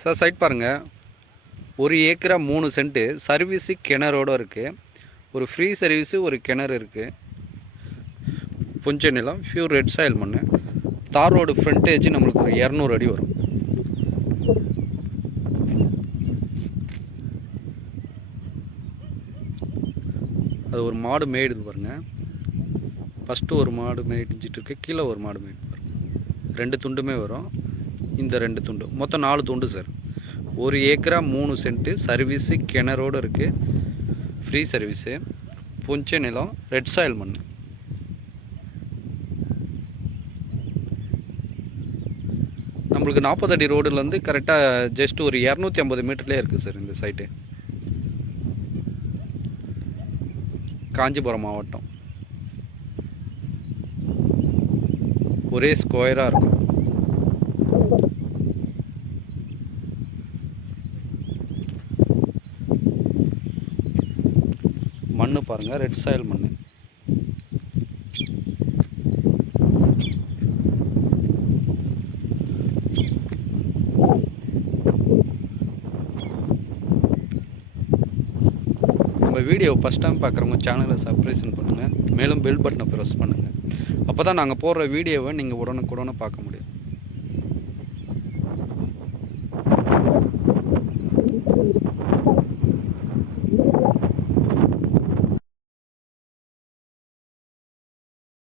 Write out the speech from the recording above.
Sir side பாருங்கள், 1 ஏக்கரா 3 cent service கிணறோடு இருக்குது. ஒரு ஃப்ரீ சர்வீஸு ஒரு கிணறு இருக்குது. புஞ்ச நிலம், பியூர் ரெட் சாயில் மண். தார் ரோடு ஃப்ரண்டேஜ் நம்மளுக்கு ஒரு 200 அடி வரும். அது ஒரு மாடு மேய்டுது பாருங்கள். ஃபஸ்ட்டு ஒரு மாடு மேய்ஞ்சிட்டு இருக்கு, கீழே ஒரு மாடு மேய்டு பாருங்கள். 2 துண்டுமே வரும். இந்த 2 துண்டு மொத்தம் 4 துண்டு சார். 1 ஏக்கரா 3 சென்ட்டு சர்வீஸு கிணறோடு இருக்குது. ஃப்ரீ சர்வீஸு, புஞ்ச நிலம், ரெட் சாயில் மண். நம்மளுக்கு 40 அடி ரோடுலேருந்து கரெக்டாக ஜஸ்ட் ஒரு 250 மீட்டர்லேயே இருக்குது சார் இந்த சைட்டு. காஞ்சிபுரம் மாவட்டம். ஒரே ஸ்கொயராக இருக்கும். மண்ணு பாருங்கள், ரெட் சாயில் மண். நம்ம வீடியோ ஃபஸ்ட் டைம் பார்க்குறவங்க சேனலை சப்ஸ்கிரைப் பண்ணுங்கள். மேலும் பெல் பட்டனை ப்ரெஸ் பண்ணுங்கள். அப்போ தான் நாங்கள் போடுற வீடியோவை நீங்கள் உடனுக்குடனே பார்க்க முடியும்.